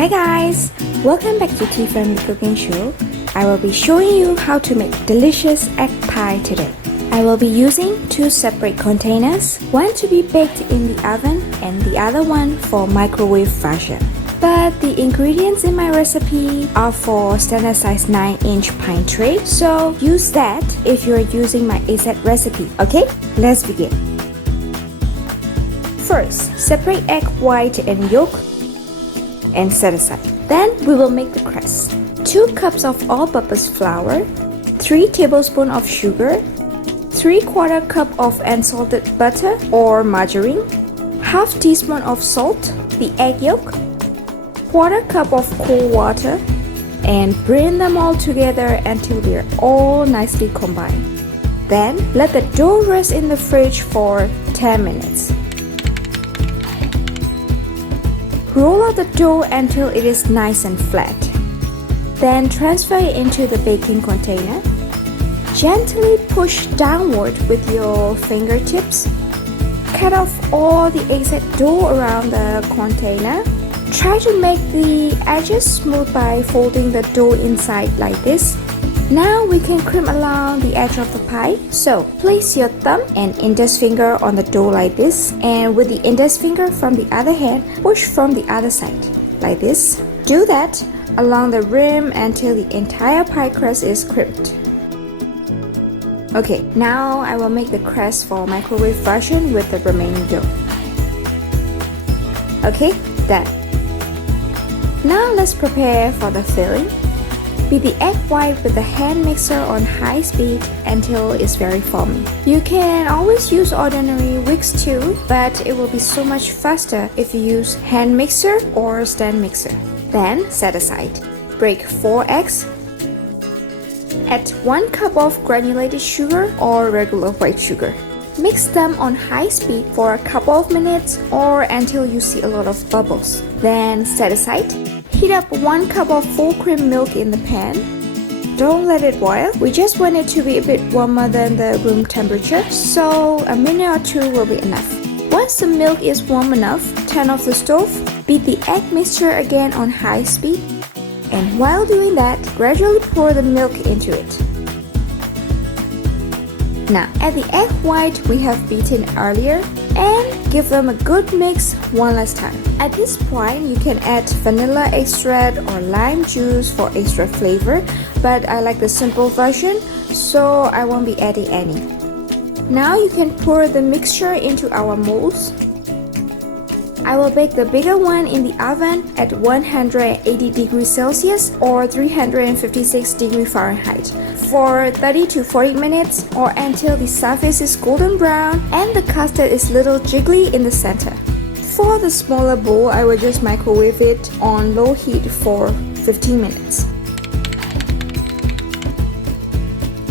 Hi guys! Welcome back to Tea Family Cooking Show. I will be showing you how to make delicious egg pie today. I will be using two separate containers, one to be baked in the oven and the other one for microwave version. But the ingredients in my recipe are for standard size 9-inch pie tray, so use that if you are using my AZ recipe. Okay, let's begin. First, separate egg white and yolk and set aside. Then we will make the crust. 2 cups of all-purpose flour, 3 tablespoons of sugar, 3/4 cup of unsalted butter or margarine, half teaspoon of salt, the egg yolk, 1/4 cup of cold water, and blend them all together until they're all nicely combined. Then let the dough rest in the fridge for 10 minutes. Roll out the dough until it is nice and flat. Then transfer it into the baking container. Gently push downward with your fingertips. Cut off all the excess dough around the container. Try to make the edges smooth by folding the dough inside like this. Now we can crimp along the edge of the pie. So place your thumb and index finger on the dough like this, and with the index finger from the other hand, push from the other side like this. Do that along the rim until the entire pie crust is crimped. Okay, now I will make the crust for microwave version with the remaining dough. Okay, done. Now let's prepare for the filling. Beat the egg white with the hand mixer on high speed until it's very foamy. You can always use ordinary whisk too, but it will be so much faster if you use hand mixer or stand mixer. Then set aside. Break 4 eggs. Add 1 cup of granulated sugar or regular white sugar. Mix them on high speed for a couple of minutes or until you see a lot of bubbles. Then set aside. Heat up 1 cup of full cream milk in the pan. Don't let it boil. We just want it to be a bit warmer than the room temperature, so a minute or 2 will be enough. Once the milk is warm enough, turn off the stove. Beat the egg mixture again on high speed. And while doing that, gradually pour the milk into it. Now add the egg white we have beaten earlier and give them a good mix one last time. At this point, you can add vanilla extract or lime juice for extra flavor, but I like the simple version, so I won't be adding any. Now you can pour the mixture into our molds. I will bake the bigger one in the oven at 180 degrees Celsius or 356 degrees Fahrenheit for 30 to 40 minutes or until the surface is golden brown and the custard is little jiggly in the center. For the smaller bowl, I will just microwave it on low heat for 15 minutes.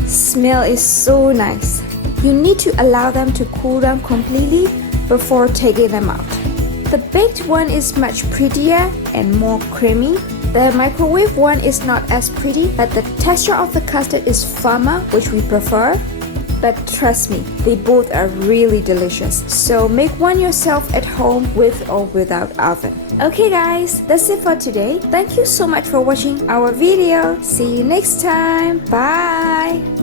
Smell is so nice. You need to allow them to cool down completely before taking them out. The baked one is much prettier and more creamy. The microwave one is not as pretty, but the texture of the custard is firmer, which we prefer. But trust me, they both are really delicious. So make one yourself at home with or without oven. Okay guys, that's it for today. Thank you so much for watching our video. See you next time. Bye!